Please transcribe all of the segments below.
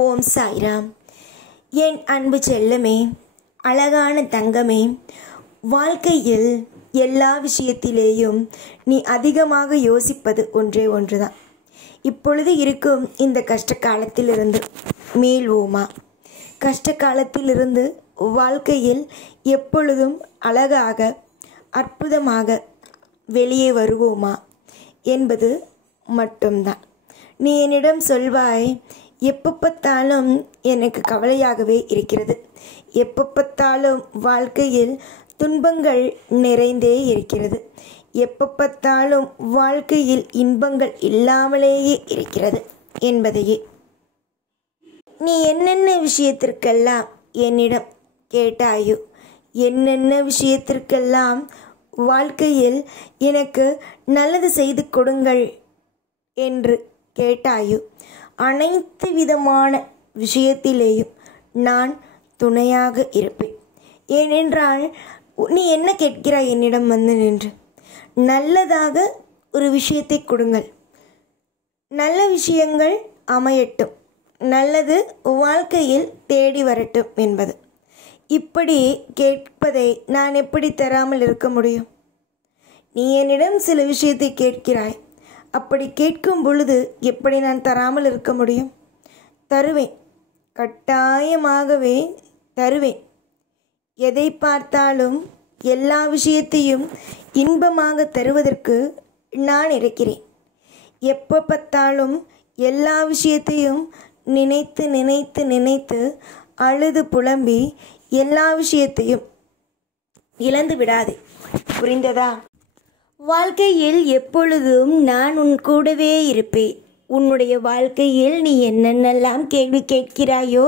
ஓம் சாய்ராம். என் அன்பு செல்லமே, அழகான தங்கமே, வாழ்க்கையில் எல்லா விஷயத்திலேயும் நீ அதிகமாக யோசிப்பது ஒன்றே ஒன்றுதான். இப்பொழுது இருக்கும் இந்த கஷ்ட காலத்திலிருந்து மீள்வோமா? கஷ்ட காலத்திலிருந்து வாழ்க்கையில் எப்பொழுதும் அழகாக அற்புதமாக வெளியே வருவோமா என்பது மட்டும்தான். நீ என்னிடம் சொல்வாய், எப்போ பார்த்தாலும் எனக்கு கவலையாகவே இருக்கிறது, எப்போ பார்த்தாலும் வாழ்க்கையில் துன்பங்கள் நிறைந்தே இருக்கிறது, எப்போ பார்த்தாலும் வாழ்க்கையில் இன்பங்கள் இல்லாமலேயே இருக்கிறது என்பதையே. நீ என்னென்ன விஷயத்திற்கெல்லாம் என்னிடம் கேட்டாயோ, என்னென்ன விஷயத்திற்கெல்லாம் வாழ்க்கையில் எனக்கு நல்லது செய்து கொடுங்கள் என்று கேட்டாயோ, அனைத்து விதமான விஷயத்திலேயும் நான் துணையாக இருப்பேன். ஏனென்றால் நீ என்ன கேட்கிறாய் என்னிடம் வந்து நின்று? நல்லதாக ஒரு விஷயத்தை கொடுங்கள், நல்ல விஷயங்கள் அமையட்டும், நல்லது வாழ்க்கையில் தேடி வரட்டும் என்பது. இப்படி கேட்பதை நான் எப்படி தராமல் இருக்க முடியும்? நீ என்னிடம் சில விஷயத்தை கேட்கிறாய், அப்படி கேட்கும் பொழுது எப்படி நான் தராமல் இருக்க முடியும்? தருவேன், கட்டாயமாகவே தருவேன். எதை பார்த்தாலும் எல்லா விஷயத்தையும் இன்பமாக தருவதற்கு நான் இருக்கிறேன். எப்போ பார்த்தாலும் எல்லா விஷயத்தையும் நினைத்து நினைத்து நினைத்து அழுது புலம்பி எல்லா விஷயத்தையும் இழந்து விடாதே. புரிந்ததா? வாழ்க்கையில் எப்பொழுதும் நான் உன் கூடவே இருப்பேன். உன்னுடைய வாழ்க்கையில் நீ என்னென்னலாம் கேள்வி கேட்கிறாயோ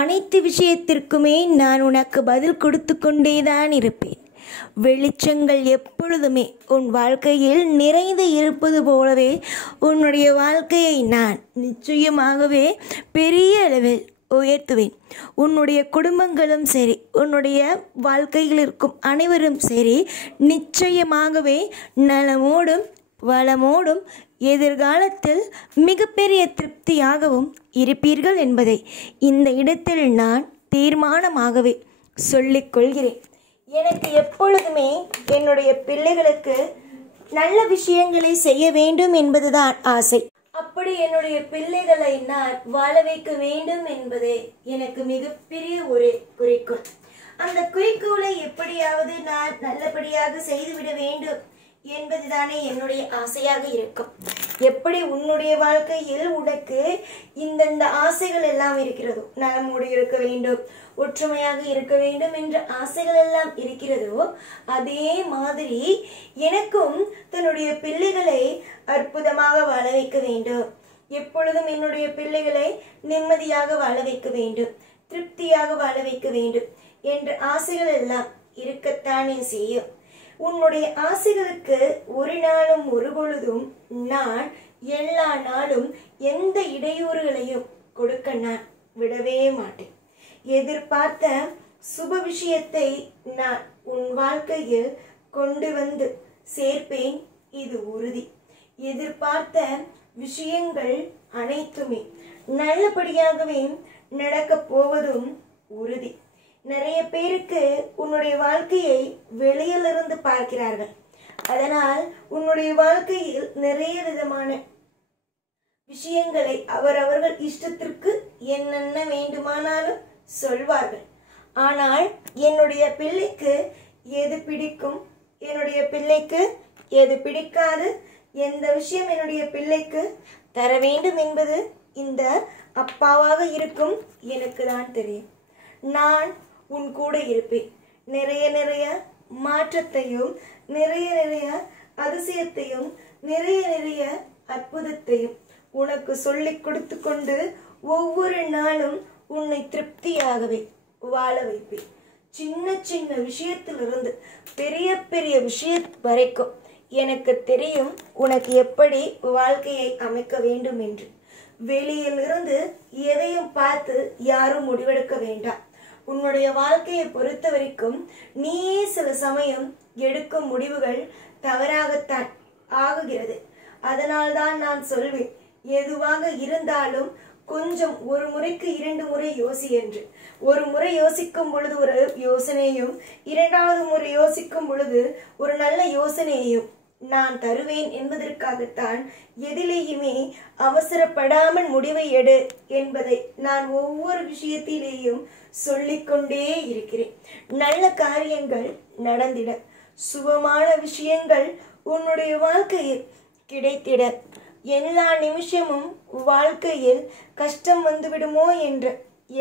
அனைத்து விஷயத்திற்குமே நான் உனக்கு பதில் கொடுத்து கொண்டேதான் இருப்பேன். வெளிச்சங்கள் எப்பொழுதுமே உன் வாழ்க்கையில் நிறைந்து இருப்பது போலவே உன்னுடைய வாழ்க்கையை நான் நிச்சயமாகவே பெரிய அளவில் உயர்த்துவேன். உன்னுடைய குடும்பங்களும் சரி, உன்னுடைய வாழ்க்கையில் இருக்கும் அனைவரும் சரி, நிச்சயமாகவே நலமோடும் வளமோடும் எதிர்காலத்தில் மிகப்பெரிய திருப்தியாகவும் இருப்பீர்கள் என்பதை இந்த இடத்தில் நான் தீர்மானமாகவே சொல்லிக்கொள்கிறேன். எனக்கு எப்பொழுதுமே என்னுடைய பிள்ளைகளுக்கு நல்ல விஷயங்களை செய்ய வேண்டும் என்பதுதான் ஆசை. அப்படி என்னுடைய பிள்ளைகளை நான் வாழ வைக்க வேண்டும் என்பதே எனக்கு மிகப்பெரிய ஒரு குறிக்கோள். அந்த குறிக்கோளை எப்படியாவது நான் நல்லபடியாக செய்துவிட வேண்டும் என்பதுதானே என்னுடைய ஆசையாக இருக்கும். எப்படி உன்னுடைய வாழ்க்கையில் உனக்கு இந்தந்த ஆசைகள் எல்லாம் இருக்கிறதோ, நலமோடு இருக்க வேண்டும், ஒற்றுமையாக இருக்க வேண்டும் என்ற ஆசைகள் எல்லாம் இருக்கிறதோ, அதே மாதிரி எனக்கும் தன்னுடைய பிள்ளைகளை அற்புதமாக வாழ வைக்க வேண்டும், எப்பொழுதும் என்னுடைய பிள்ளைகளை நிம்மதியாக வாழ வைக்க வேண்டும், திருப்தியாக வாழ வைக்க வேண்டும் என்ற ஆசைகள் எல்லாம் இருக்கத்தானே செய்யும். உன்னுடைய ஆசைகளுக்கு ஒரு நாளும் ஒரு பொழுதும் நான் எல்லா நாளும் எந்த இடையூறுகளையும் கொடுக்க நான் விடவே மாட்டேன். எதிர்பார்த்த சுப விஷயத்தை நான் உன் வாழ்க்கையில் கொண்டு வந்து சேர்ப்பேன், இது உறுதி. எதிர்பார்த்த விஷயங்கள் அனைத்துமே நல்லபடியாகவே நடக்கப் போவதும் உறுதி. நிறைய பேருக்கு உன்னுடைய வாழ்க்கையை வெளியிலிருந்து பார்க்கிறார்கள். அதனால் உன்னுடைய வாழ்க்கையில் நிறைய விதமான விஷயங்களை அவரவர்கள் இஷ்டத்திற்கு என்னென்ன வேண்டுமானாலும் சொல்வார்கள். ஆனால் என்னுடைய பிள்ளைக்கு எது பிடிக்கும், என்னுடைய பிள்ளைக்கு எது பிடிக்காது, எந்த விஷயம் என்னுடைய பிள்ளைக்கு தர வேண்டும் என்பது இந்த அப்பாவாக இருக்கும் எனக்கு தான் தெரியும். நான் உன் கூட இருப்பேன். நிறைய நிறைய மாற்றத்தையும், நிறைய நிறைய அதிசயத்தையும், நிறைய நிறைய அற்புதத்தையும் உனக்கு சொல்லிக் கொடுத்து கொண்டு ஒவ்வொரு நாளும் உன்னை திருப்தியாகவே வாழ வைப்பேன். சின்ன சின்ன விஷயத்திலிருந்து பெரிய பெரிய விஷயம் வரைக்கும் எனக்கு தெரியும் உனக்கு எப்படி வாழ்க்கையை அமைக்க வேண்டும் என்று. வெளியிலிருந்து எதையும் பார்த்து யாரும் முடிவெடுக்க வேண்டாம். உன்னுடைய வாழ்க்கையை பொறுத்த வரைக்கும் நீயே சில சமயம் எடுக்கும் முடிவுகள் தவறாகத்தான் ஆகுகிறது. அதனால்தான் நான் சொல்வேன், எதுவாக இருந்தாலும் கொஞ்சம் ஒரு முறைக்கு 2 முறை யோசி என்று. ஒரு முறை யோசிக்கும் பொழுது ஒரு யோசனையும், 2வது முறை யோசிக்கும் பொழுது ஒரு நல்ல யோசனையையும் நான் தருவேன் என்பதற்காகத்தான் எதிலேயுமே அவசரப்படாமல் முடிவை எடு என்பதை நான் ஒவ்வொரு விஷயத்திலேயும் சொல்லிக்கொண்டே இருக்கிறேன். நல்ல காரியங்கள் நடந்திட, சுபமான விஷயங்கள் உன்னுடைய வாழ்க்கையில் கிடைத்திட, எல்லா நிமிஷமும் வாழ்க்கையில் கஷ்டம் வந்துவிடுமோ என்ற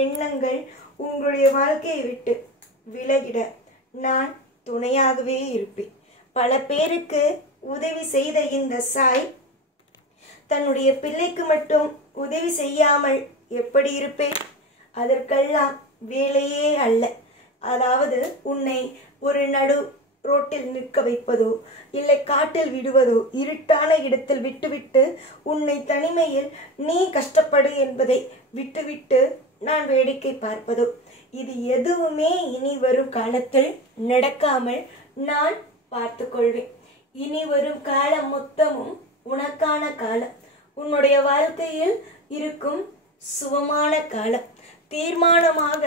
எண்ணங்கள் உங்களுடைய வாழ்க்கையை விட்டு விலகிட நான் துணையாகவே இருப்பேன். பல பேருக்கு உதவி செய்த இந்த சாய் தன்னுடைய பிள்ளைக்கு மட்டும் உதவி செய்யாமல் எப்படி இருப்பேன்? அதற்கெல்லாம் வேலையே அல்ல. அதாவது உன்னை ஒரு நடு ரோட்டில் நிற்க வைப்பதோ, இல்லை காட்டில் விடுவதோ, இருட்டான இடத்தில் விட்டுவிட்டு உன்னை தனிமையில் நீ கஷ்டப்படு என்பதை விட்டுவிட்டு நான் வேடிக்கை பார்ப்பதோ, இது எதுவுமே இனி வரும் காலத்தில் நடக்காமல் நான் பார்த்து கொள்வேன். இனி வரும் காலம் மொத்தமும் உனக்கான காலம். உன்னுடைய வாழ்க்கையில் இருக்கும் சுகமான காலம். தீர்மானமாக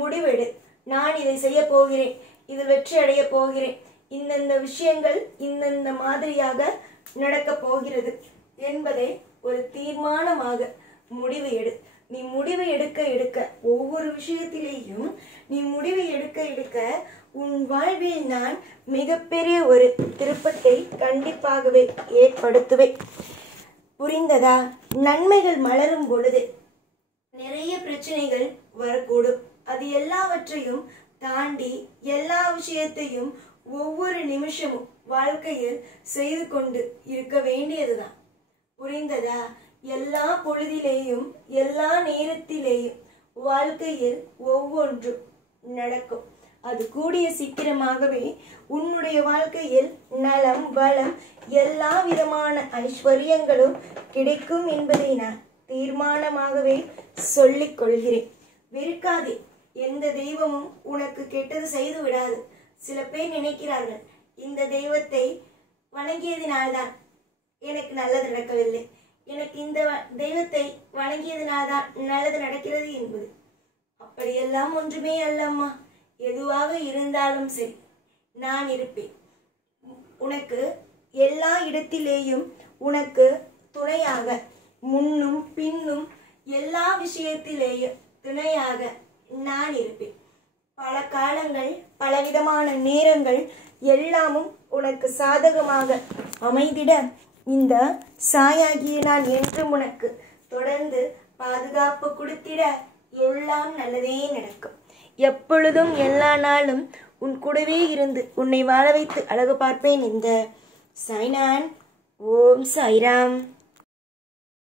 முடிவெடு. நான் இதை செய்ய போகிறேன், இது வெற்றி அடைய போகிறேன், இந்தந்த விஷயங்கள் இந்தந்த மாதிரியாக நடக்கப் போகிறது என்பதை ஒரு தீர்மானமாக முடிவு எடு. நீ முடிவை எடுக்க எடுக்க, ஒவ்வொரு விஷயத்திலேயும் நீ முடிவை எடுக்க எடுக்க உன் வாழ்வில் நான் மிகப்பெரிய ஒரு திருப்பத்தை கண்டிப்பாகவே ஏற்படுத்துவேன். புரிந்ததா? நன்மைகள் மலரும் பொழுது நிறைய பிரச்சனைகள் வரக்கூடும். அது எல்லாவற்றையும் தாண்டி எல்லா விஷயத்தையும் ஒவ்வொரு நிமிஷமும் வாழ்க்கையில் செய்து கொண்டு இருக்க வேண்டியதுதான். புரிந்ததா? எல்லா பொழுதிலேயும் எல்லா நேரத்திலேயும் வாழ்க்கையில் ஒவ்வொன்றும் நடக்கும். அது கூடிய சீக்கிரமாகவே உன்னுடைய வாழ்க்கையில் நலம், வளம், எல்லா விதமான ஐஸ்வர்யங்களும் கிடைக்கும் என்பதை நான் தீர்மானமாகவே சொல்லிக் கொள்கிறேன். வெறுக்காதே. எந்த தெய்வமும் உனக்கு கெட்டது செய்து விடாது. சில பேர் நினைக்கிறார்கள், இந்த தெய்வத்தை வணங்கியதினால்தான் எனக்கு நல்லது நடக்கவில்லை, எனக்கு இந்த தெய்வத்தை வணங்கியதினால்தான் நல்லது நடக்கிறது என்பது. அப்படியெல்லாம் ஒன்றுமே அல்லம்மா. எதுவாக இருந்தாலும் சரி, நான் இருப்பேன். உனக்கு எல்லா இடத்திலேயும் உனக்கு துணையாக, முன்னும் பின்னும் எல்லா விஷயத்திலேயும் துணையாக நான் இருப்பேன். பல காலங்கள், பலவிதமான நேரங்கள் எல்லாமும் உனக்கு சாதகமாக அமைந்திட இந்த சாயாகிய நான் என்றும் உனக்கு தொடர்ந்து பாதுகாப்பு கொடுத்திட எல்லாம் நல்லதே நடக்கும். எப்பொழுதும் எல்லா நாளும் உன் கூடவே இருந்து உன்னை வாழ வைத்து அழகு பார்ப்பேன். இந்த சாய்நான். ஓம் சாய்ராம்.